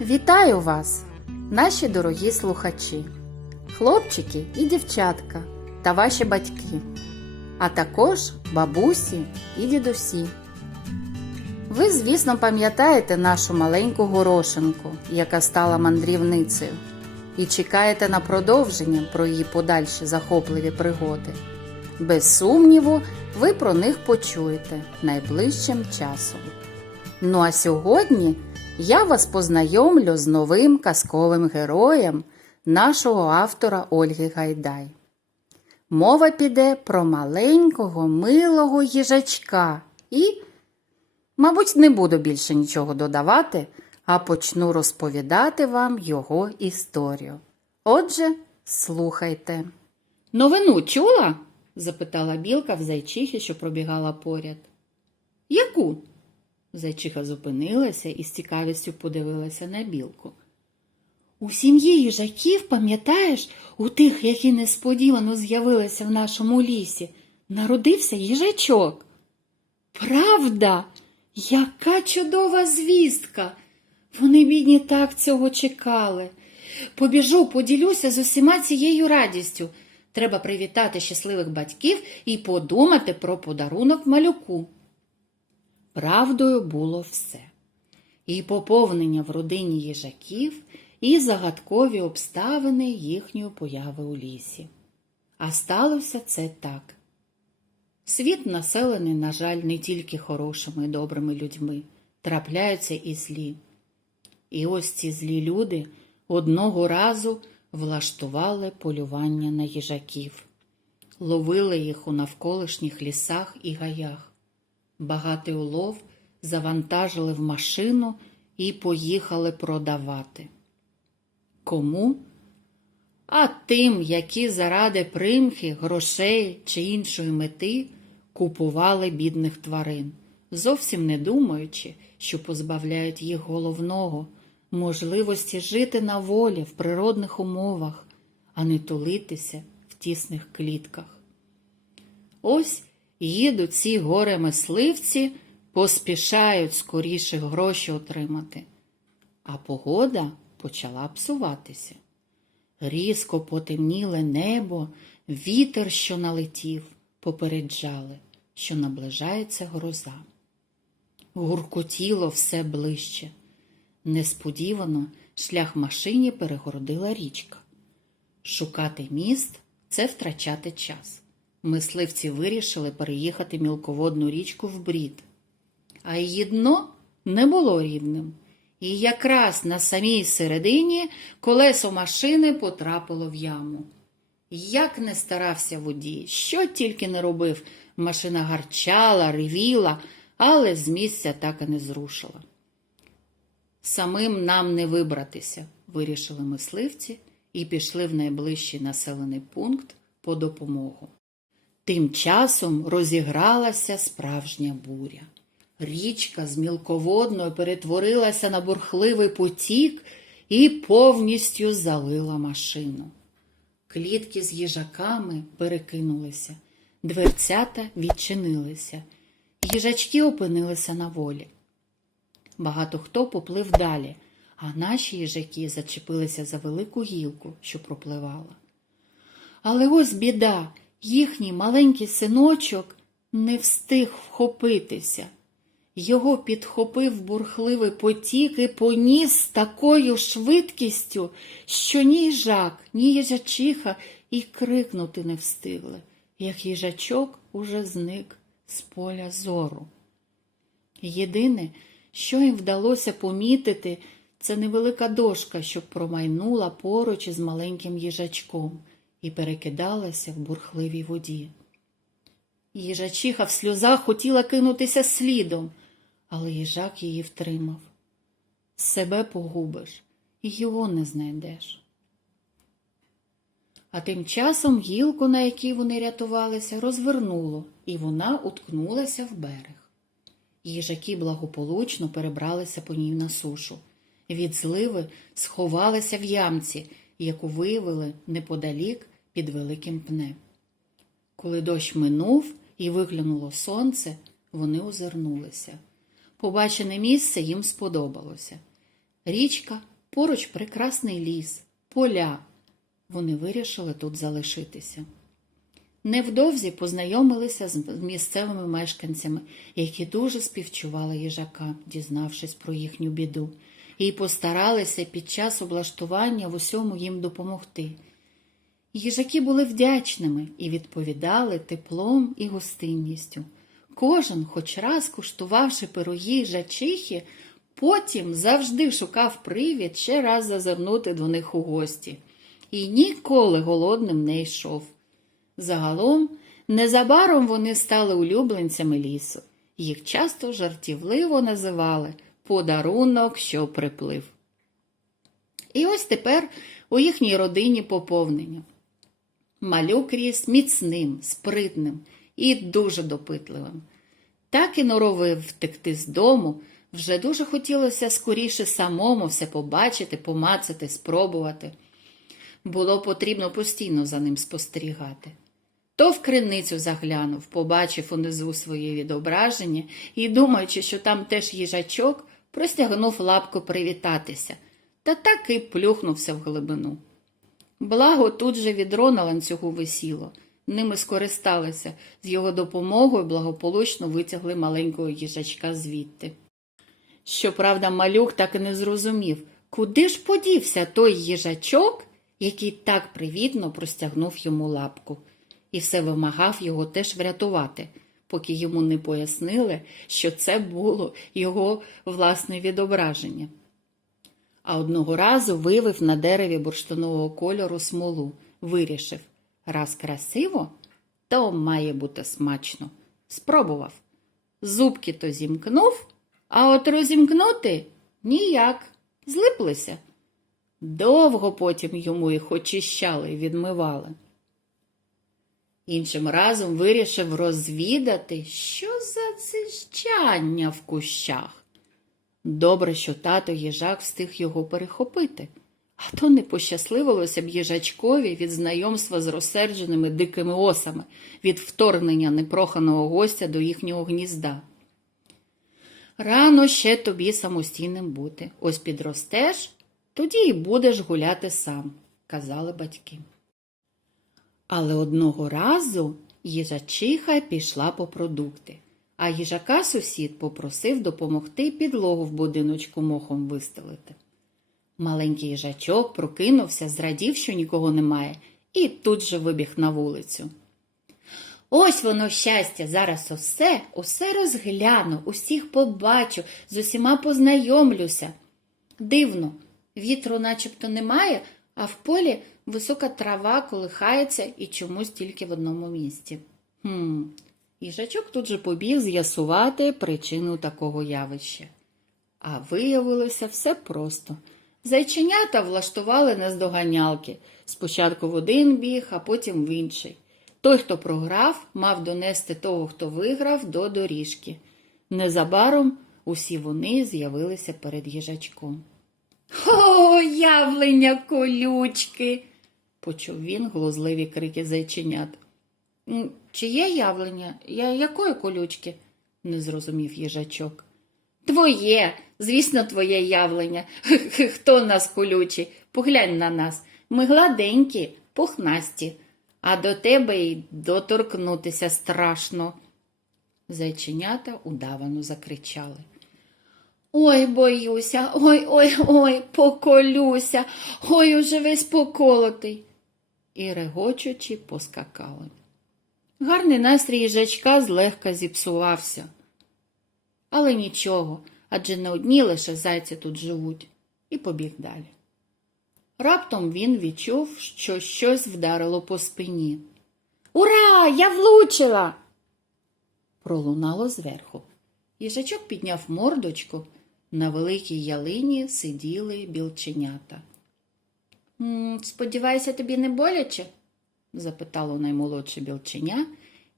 Вітаю вас, наші дорогі слухачі, хлопчики і дівчатка та ваші батьки, а також бабусі і дідусі. Ви, звісно, пам'ятаєте нашу маленьку горошинку, яка стала мандрівницею, і чекаєте на продовження про її подальші захопливі пригоди. Без сумніву, ви про них почуєте найближчим часом. Ну а сьогодні я вас познайомлю з новим казковим героєм нашого автора Ольги Гайдай. Мова піде про маленького милого їжачка і, мабуть, не буду більше нічого додавати, а почну розповідати вам його історію. Отже, слухайте. Новину чула? запитала білка в зайчихи, що пробігала поряд. Яку? Зайчиха зупинилася і з цікавістю подивилася на білку. У сім'ї їжаків, пам'ятаєш, у тих, які несподівано з'явилися в нашому лісі, народився їжачок. Правда, яка чудова звістка! Вони, бідні, так цього чекали. Побіжу, поділюся з усіма цією радістю. Треба привітати щасливих батьків і подумати про подарунок малюку. Правдою було все. І поповнення в родині їжаків, і загадкові обставини їхньої появи у лісі. А сталося це так. Світ населений, на жаль, не тільки хорошими і добрими людьми, трапляються і злі. І ось ці злі люди одного разу влаштували полювання на їжаків, ловили їх у навколишніх лісах і гаях. Багатий улов завантажили в машину і поїхали продавати. Кому? А тим, які заради примхи, грошей чи іншої мети купували бідних тварин, зовсім не думаючи, що позбавляють їх головного можливості жити на волі в природних умовах, а не тулитися в тісних клітках. Ось їдуть ці горе мисливці, поспішають скоріше гроші отримати. А погода почала псуватися. Різко потемніле небо, вітер, що налетів, попереджали, що наближається гроза. Гуркотіло все ближче. Несподівано шлях машині перегородила річка. Шукати міст це втрачати час. Мисливці вирішили переїхати мілководну річку в брід. А її дно не було рівним. І якраз на самій середині колесо машини потрапило в яму. Як не старався водій, що тільки не робив, машина гарчала, ревіла, але з місця так і не зрушила. Самим нам не вибратися, вирішили мисливці і пішли в найближчий населений пункт по допомогу. Тим часом розігралася справжня буря. Річка з мілководною перетворилася на бурхливий потік і повністю залила машину. Клітки з їжаками перекинулися, дверцята відчинилися, їжачки опинилися на волі. Багато хто поплив далі, а наші їжаки зачепилися за велику гілку, що пропливала. Але ось біда, їхній маленький синочок не встиг вхопитися. Його підхопив бурхливий потік і поніс з такою швидкістю, що ні їжак, ні їжачиха і крикнути не встигли, як їжачок уже зник з поля зору. Єдине, що їм вдалося помітити, це невелика дошка, що промайнула поруч із маленьким їжачком і перекидалася в бурхливій воді. Їжачиха в сльозах хотіла кинутися слідом, але їжак її втримав. Себе погубиш і його не знайдеш. А тим часом гілку, на якій вони рятувалися, розвернуло, і вона уткнулася в берег. Їжаки благополучно перебралися по ній на сушу. Від зливи сховалися в ямці, яку виявили неподалік під великим пнем. Коли дощ минув і виглянуло сонце, вони озирнулися. Побачене місце їм сподобалося. Річка, поруч прекрасний ліс, поля. Вони вирішили тут залишитися. Невдовзі познайомилися з місцевими мешканцями, які дуже співчували їжака, дізнавшись про їхню біду, і постаралися під час облаштування в усьому їм допомогти. Їжаки були вдячними і відповідали теплом і гостинністю. Кожен, хоч раз куштувавши пироги їжачихи, потім завжди шукав привід ще раз зазирнути до них у гості. І ніколи голодним не йшов. Загалом, незабаром вони стали улюбленцями лісу. Їх часто жартівливо називали подарунок, що приплив. І ось тепер у їхній родині поповнення. Малюк ріс міцним, спритним і дуже допитливим. Так і норовив втекти з дому, вже дуже хотілося скоріше самому все побачити, помацати, спробувати. Було потрібно постійно за ним спостерігати. То в криницю заглянув, побачив унизу своє відображення і, думаючи, що там теж їжачок, простягнув лапку привітатися, та так і плюхнувся в глибину. Благо тут же відро на ланцюгу висіло. Ними скористалися, з його допомогою благополучно витягли маленького їжачка звідти. Щоправда, малюк так і не зрозумів, куди ж подівся той їжачок, який так привітно простягнув йому лапку, і все вимагав його теж врятувати, поки йому не пояснили, що це було його власне відображення. А одного разу вивив на дереві бурштинового кольору смолу, вирішив раз красиво, то має бути смачно. Спробував. Зубки то зімкнув, а от розімкнути ніяк, злиплися. Довго потім йому їх очищали і відмивали. Іншим разом вирішив розвідати, що за дзижчання в кущах. Добре, що тато їжак встиг його перехопити, а то не пощасливилося б їжачкові від знайомства з розсердженими дикими осами, від вторгнення непроханого гостя до їхнього гнізда. Рано ще тобі самостійним бути. Ось підростеш, тоді і будеш гуляти сам, казали батьки. Але одного разу їжачиха пішла по продукти, а їжака сусід попросив допомогти підлогу в будиночку мохом вистелити. Маленький їжачок прокинувся, зрадів, що нікого немає, і тут же вибіг на вулицю. Ось воно щастя, зараз усе, усе розгляну, усіх побачу, з усіма познайомлюся. Дивно, вітру начебто немає, а в полі висока трава колихається і чомусь тільки в одному місці. Хм, їжачок тут же побіг з'ясувати причину такого явища. А виявилося все просто. Зайченята влаштували наздоганялки. Спочатку в один біг, а потім в інший. Той, хто програв, мав донести того, хто виграв, до доріжки. Незабаром усі вони з'явилися перед їжачком. О, явлення колючки, почув він глузливі крики зайченят. «М, Чиє явлення? Я якої колючки? не зрозумів їжачок. Твоє, звісно, твоє явлення. Хто нас колючий? Поглянь на нас. Ми гладенькі, пухнасті, а до тебе й доторкнутися страшно. Зайченята удавано закричали. Ой, боюся, ой, ой, ой, поколюся, ой, уже весь поколотий. І регочучи поскакали. Гарний настрій їжачка злегка зіпсувався. Але нічого, адже не одні лише зайці тут живуть, і побіг далі. Раптом він відчув, що щось вдарило по спині. Ура! Я влучила! Пролунало зверху. Їжачок підняв мордочку. На великій ялині сиділи білченята. Сподіваюся, тобі не боляче? Запитало наймолодше білченя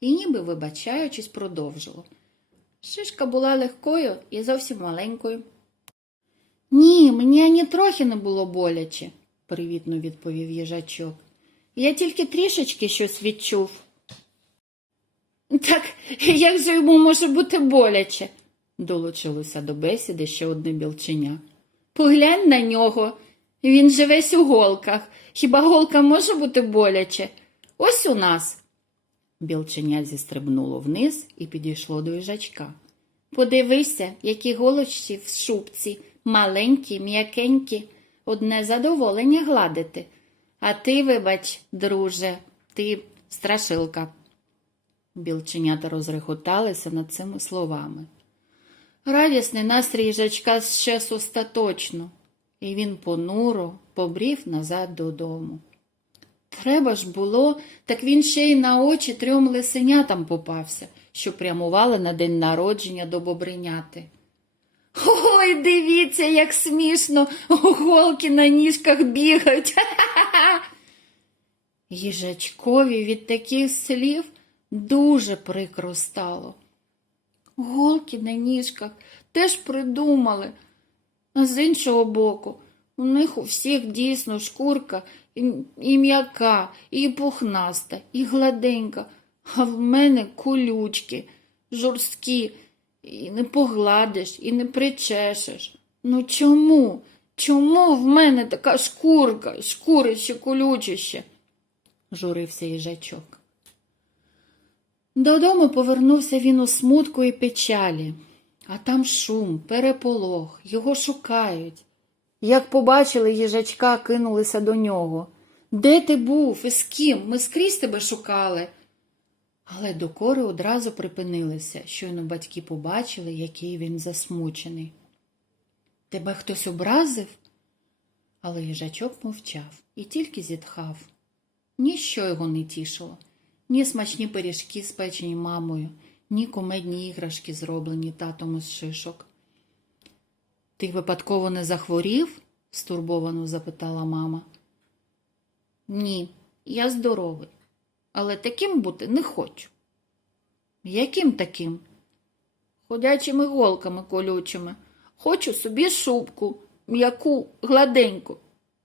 і, ніби вибачаючись, продовжило. Шишка була легкою і зовсім маленькою. Ні, мені ані трохи не було боляче, привітно відповів їжачок. Я тільки трішечки щось відчув. Так як же йому може бути боляче? долучилося до бесіди ще одне білченя. Поглянь на нього. Він же весь у голках. Хіба голка може бути боляче? Ось у нас. Білченя зістрибнуло вниз і підійшло до їжачка. Подивися, які голочці в шубці, маленькі, м'якенькі, одне задоволення гладити. А ти, вибач, друже, ти страшилка. Білченята розреготалися над цими словами. Радісний настрій їжачка щез остаточно, і він понуро побрів назад додому. Треба ж було, так він ще й на очі трьом лисенятам попався, що прямували на день народження до бобриняти. Ой, дивіться, як смішно, голки на ніжках бігають. Їжачкові від таких слів дуже прикро стало. Голки на ніжках теж придумали. А з іншого боку, у них у всіх дійсно шкурка і, м'яка, і пухнаста, і гладенька, а в мене колючки, жорсткі, і не погладиш, і не причешеш. Ну чому? Чому в мене така шкурка, шкурище колючище? журився їжачок. Додому повернувся він у смутку і печалі, а там шум, переполох, його шукають. Як побачили їжачка, кинулися до нього. Де ти був і з ким? Ми скрізь тебе шукали. Але докори одразу припинилися, щойно батьки побачили, який він засмучений. Тебе хтось образив? Але їжачок мовчав і тільки зітхав. Ніщо його не тішило, ні смачні пиріжки, спечені мамою, ні кумедні іграшки, зроблені татом із шишок. Ти випадково не захворів? стурбовано запитала мама. Ні, я здоровий, але таким бути не хочу. Яким таким? Ходячими голками колючими. Хочу собі шубку, м'яку, гладеньку,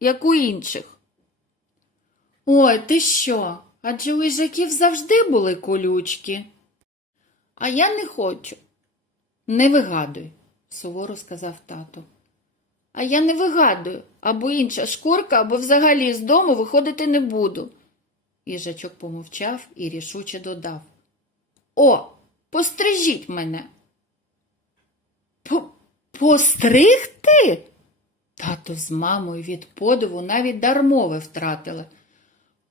як у інших. Ой, ти що? Адже у їжаків завжди були колючки. А я не хочу. Не вигадуй, суворо сказав тато. А я не вигадую, або інша шкурка, або взагалі з дому виходити не буду. Їжачок помовчав і рішуче додав. О, пострижіть мене. По- Постригти? Тато з мамою від подиву навіть дармове втратили,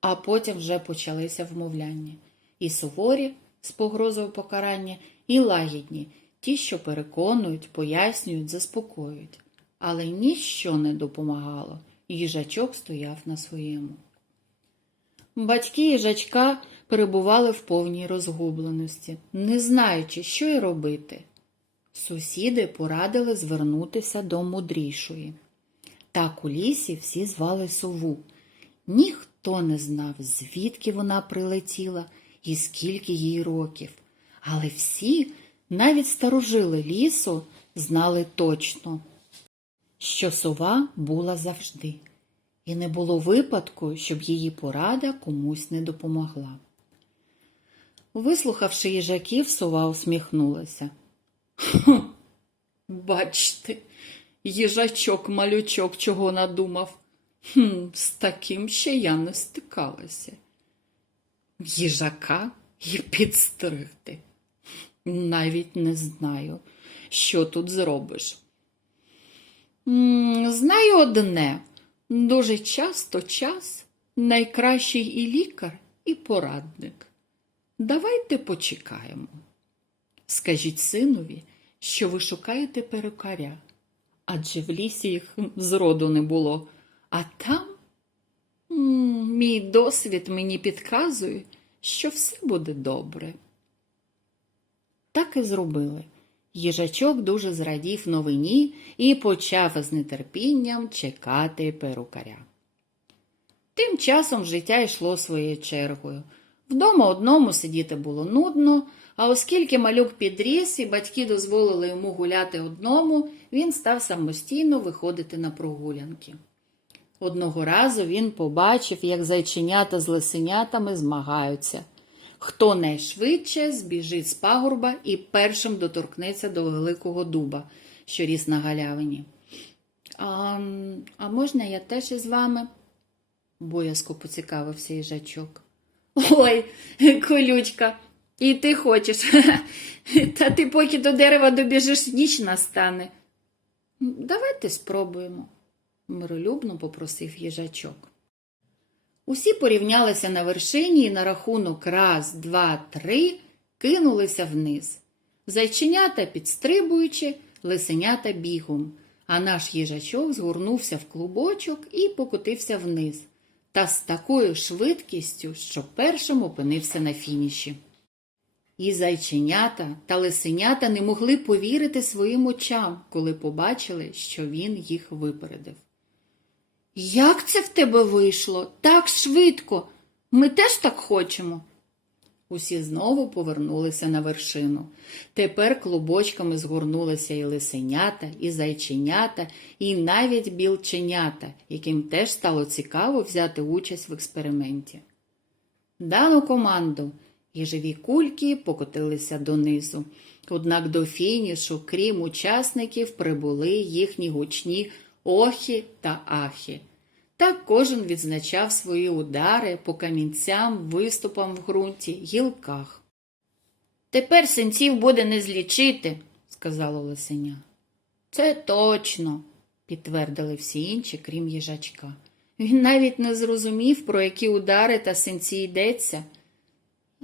а потім вже почалися вмовляння. І суворі з погрозою покарання, і лагідні, ті, що переконують, пояснюють, заспокоюють. Але ніщо не допомагало, їжачок стояв на своєму. Батьки їжачка перебували в повній розгубленості, не знаючи, що й робити. Сусіди порадили звернутися до мудрішої. Так у лісі всі звали сову. Ніхто не знав, звідки вона прилетіла і скільки їй років. Але всі, навіть старожили лісу, знали точно, що сова була завжди, і не було випадку, щоб її порада комусь не допомогла. Вислухавши їжаків, сова усміхнулася. «Хм, Бачте, їжачок малючок чого надумав. Хм, з таким ще я не стикалася. Їжака і підстригти. Навіть не знаю, що тут зробиш. Знаю одне. Дуже часто час найкращий і лікар, і порадник. Давайте почекаємо. Скажіть синові, що ви шукаєте перукаря, адже в лісі їх зроду не було. А там мій досвід мені підказує, що все буде добре. Так і зробили. Їжачок дуже зрадів новині і почав з нетерпінням чекати перукаря. Тим часом життя йшло своєю чергою. Вдома одному сидіти було нудно, а оскільки малюк підріс і батьки дозволили йому гуляти одному, він став самостійно виходити на прогулянки. Одного разу він побачив, як зайченята з лисенятами змагаються. Хто найшвидше збіжить з пагорба і першим доторкнеться до великого дуба, що ріс на галявині. А, а можна я теж із вами? боязко поцікавився їжачок. Ой, колючка, і ти хочеш. Та ти поки до дерева добіжиш, ніч настане. Давайте спробуємо, миролюбно попросив їжачок. Усі порівнялися на вершині і на рахунок раз, два, три кинулися вниз. Зайченята підстрибуючи, лисенята бігом, а наш їжачок згорнувся в клубочок і покотився вниз, та з такою швидкістю, що першим опинився на фініші. І зайченята та лисенята не могли повірити своїм очам, коли побачили, що він їх випередив. Як це в тебе вийшло? Так швидко. Ми теж так хочемо. Усі знову повернулися на вершину. Тепер клубочками згорнулися і лисенята, і зайченята, і навіть білченята, яким теж стало цікаво взяти участь в експерименті. Дану команду і живі кульки покотилися донизу. Однак до фінішу, крім учасників, прибули їхні гучні охі та ахи. Так кожен відзначав свої удари по камінцям, виступам в ґрунті, гілках. Тепер синців буде не злічити, сказало лисеня. Це точно, підтвердили всі інші, крім їжачка. Він навіть не зрозумів, про які удари та синці йдеться.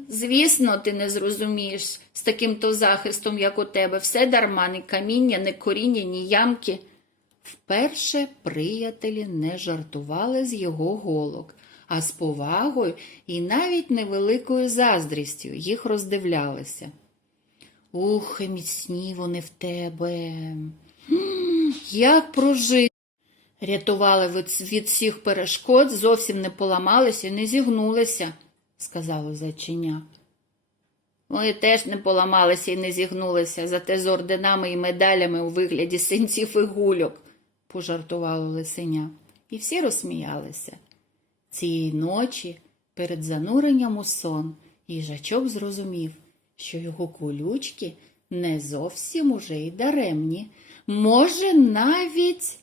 Звісно, ти не зрозумієш з таким то захистом, як у тебе, все дарма, ні каміння, ні коріння, ні ямки. Вперше приятелі не жартували з його голок, а з повагою і навіть невеликою заздрістю їх роздивлялися. Ух, міцні вони в тебе. Як прожити. Рятували від, всіх перешкод, зовсім не поламалися і не зігнулися, сказало зайчиня. Ми теж не поламалися і не зігнулися, зате з орденами і медалями у вигляді синців і гульок, пожартувало лисеня. І всі розсміялися. Цієї ночі, перед зануренням у сон, їжачок зрозумів, що його колючки не зовсім уже й даремні. Може, навіть.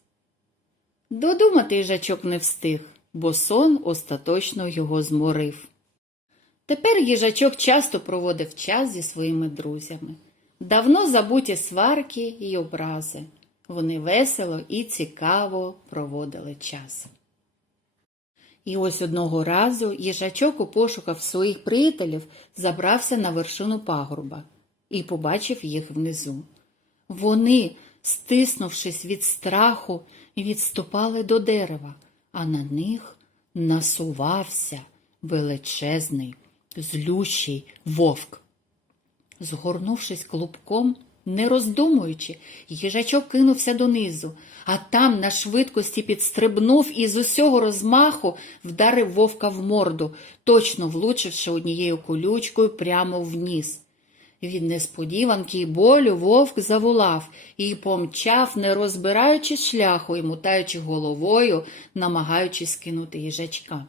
Додумати їжачок не встиг, бо сон остаточно його зморив. Тепер їжачок часто проводив час зі своїми друзями. Давно забуті сварки й образи. Вони весело і цікаво проводили час. І ось одного разу їжачок у пошуках своїх приятелів забрався на вершину пагорба і побачив їх внизу. Вони, стиснувшись від страху, відступали до дерева, а на них насувався величезний, злющий вовк. Згорнувшись клубком, не роздумуючи, їжачок кинувся донизу, а там на швидкості підстрибнув і з усього розмаху вдарив вовка в морду, точно влучивши однією колючкою прямо в ніс. Від несподіванки й болю вовк заволав і помчав, не розбираючи шляху і мутаючи головою, намагаючись кинути їжачка.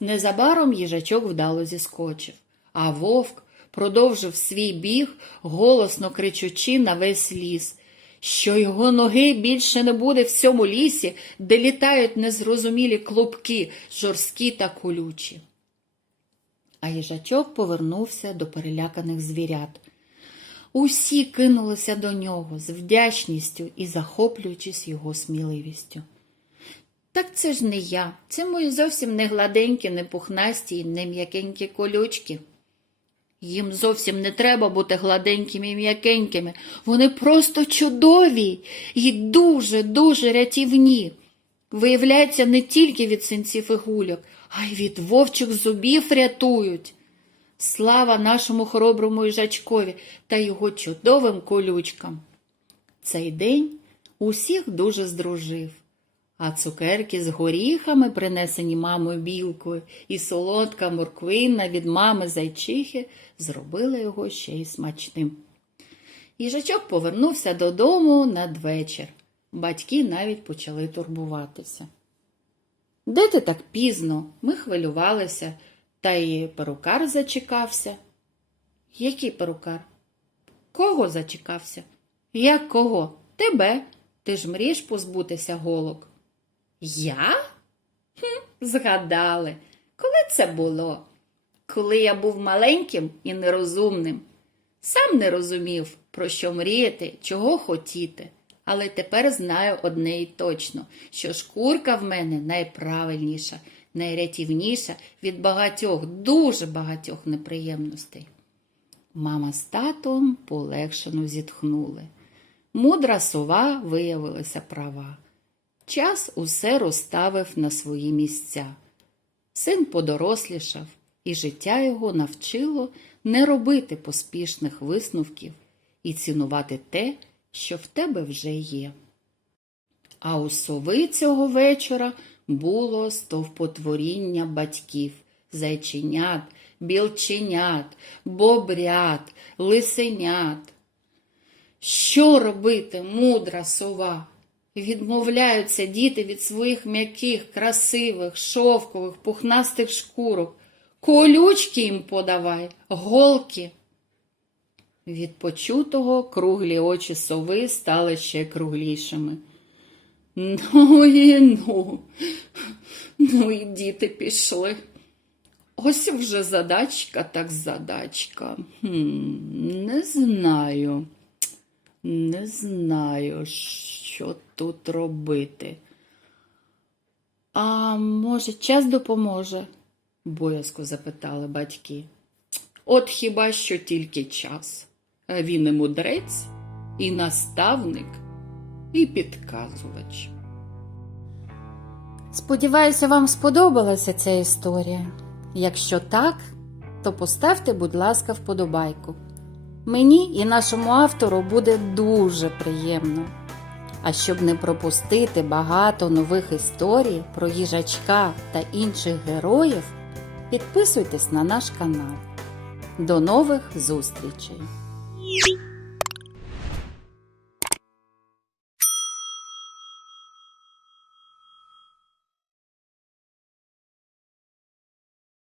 Незабаром їжачок вдало зіскочив, а вовк продовжив свій біг, голосно кричучи на весь ліс, що його ноги більше не буде в цьому лісі, де літають незрозумілі клубки, жорсткі та колючі. А їжачок повернувся до переляканих звірят. Усі кинулися до нього з вдячністю і захоплюючись його сміливістю. Так це ж не я, це мої зовсім не гладенькі, не пухнасті і не м'якенькі колючки. Їм зовсім не треба бути гладенькими і м'якенькими. Вони просто чудові і дуже-дуже рятівні. Виявляється, не тільки від синців і гульок, а й від вовчих зубів рятують. Слава нашому хороброму їжачкові та його чудовим колючкам. Цей день усіх дуже здружив, а цукерки з горіхами, принесені мамою білкою, і солодка морквина від мами зайчихи зробили його ще й смачним. Їжачок повернувся додому надвечір. Батьки навіть почали турбуватися. Де ти так пізно? Ми хвилювалися, та й перукар зачекався. Який перукар? Кого зачекався? Як кого? Тебе. Ти ж мрієш позбутися голок? Я? Хм, згадали. Коли це було? Коли я був маленьким і нерозумним. Сам не розумів, про що мріяти, чого хотіти. Але тепер знаю одне і точно, що шкурка в мене найправильніша, найрятівніша від багатьох, дуже багатьох неприємностей. Мама з татом полегшено зітхнули. Мудра сова виявилася права. Час усе розставив на свої місця. Син подорослішав, і життя його навчило не робити поспішних висновків і цінувати те, що в тебе вже є. А у сови цього вечора було стовпотворіння батьків, зайченят, білченят, бобрят, лисенят. Що робити, мудра сова? Відмовляються діти від своїх м'яких, красивих, шовкових, пухнастих шкурок. Колючки їм подавай, голки. Від почутого круглі очі сови стали ще круглішими. Ну і ну, ну і діти пішли. Ось вже задачка, так задачка. Хм, не знаю. Не знаю, що тут робити. А може, час допоможе? боязко запитали батьки. От хіба що тільки час. Він і мудрець, і наставник, і підказувач. Сподіваюся, вам сподобалася ця історія. Якщо так, то поставте, будь ласка, вподобайку. Мені і нашому автору буде дуже приємно. А щоб не пропустити багато нових історій про їжачка та інших героїв, підписуйтесь на наш канал. До нових зустрічей!